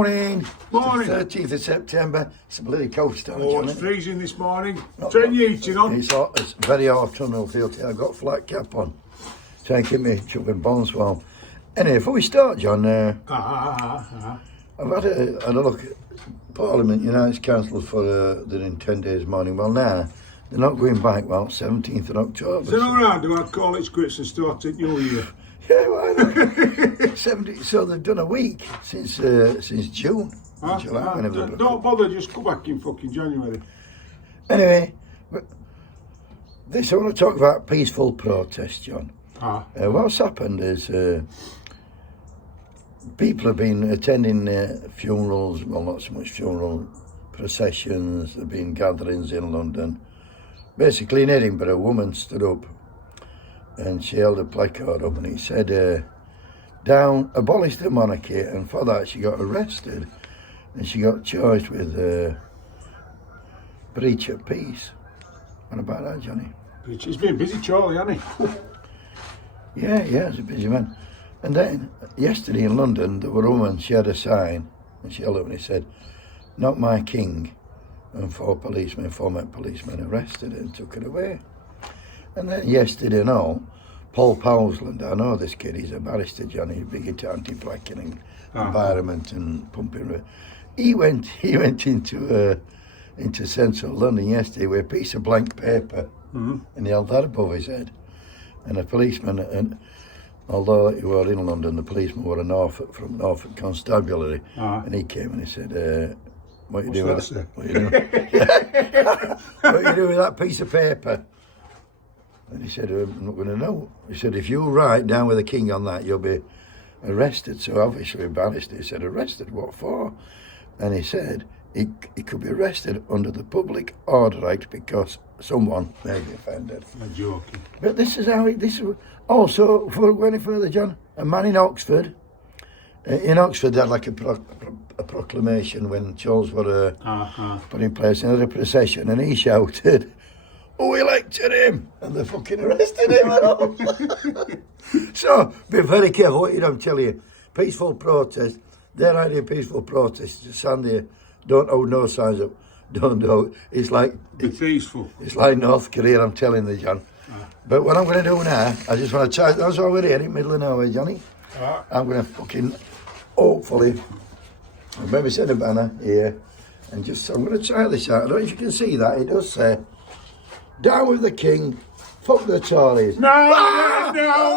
Morning. Morning. 13th of September. It's a bloody cold start. Oh, it's freezing this morning. Turn your heating on. It's hot. It's very hot on Millfield. I've got a flat cap on. Trying to keep me chugging bones warm. Anyway, before we start, John, I've had a look at Parliament, United Council for they're in 10 days morning. Well, now, they're not going back, 17th of October. Is it all right? Do I call it quits and start it new year? Yeah, why not? 70, so they've done a week since June. July, whenever they Don't bother, just go back in fucking January. Anyway, I want to talk about peaceful protest, John. What's happened is people have been attending funerals, well, not so much funeral processions, there have been gatherings in London. Basically, in Edinburgh, a woman stood up and she held a placard up and it said, down, abolish the monarchy, and for that she got arrested and she got charged with breach of peace. What about that, Johnny? He's been busy, Charlie, hasn't he? Yeah, he's a busy man. And then, yesterday in London, there was a woman, she had a sign, and she held it and it said, not my king, and four met policemen arrested and took it away. And then yesterday and all, Paul Powsland, I know this kid, he's a barrister, Johnny, he's big into anti-blacking and environment and pumping. He went into central London yesterday with a piece of blank paper, and he held that above his head. And a policeman, and although he were in London, the policeman were from Norfolk Constabulary, and he came and he said, what you doing with that? What you doing with that piece of paper? And he said, I'm not going to know. He said, if you write down with the king on that, you'll be arrested. So obviously embarrassed. He said, arrested? What for? And he said, he could be arrested under the Public Order Act because someone may be offended. I'm joking. But this is how also, before we go any further, John, a man in Oxford, they had like a proclamation when Charles were put in place, and had a procession, and he shouted, who elected him? And they fucking arrested him and all. So, be very careful what you don't tell you. Peaceful protest, their idea of peaceful protest, just stand there, don't hold no signs up, don't know. It's like... Be peaceful. It's like North Korea, I'm telling you, John. But what I'm going to do now, I just want to try, that's why we're here in the middle of nowhere, Johnny. I'm going to fucking, hopefully, maybe send a banner here, and I'm going to try this out. I don't know if you can see that, it does say, down with the king, fuck the Tories. No then!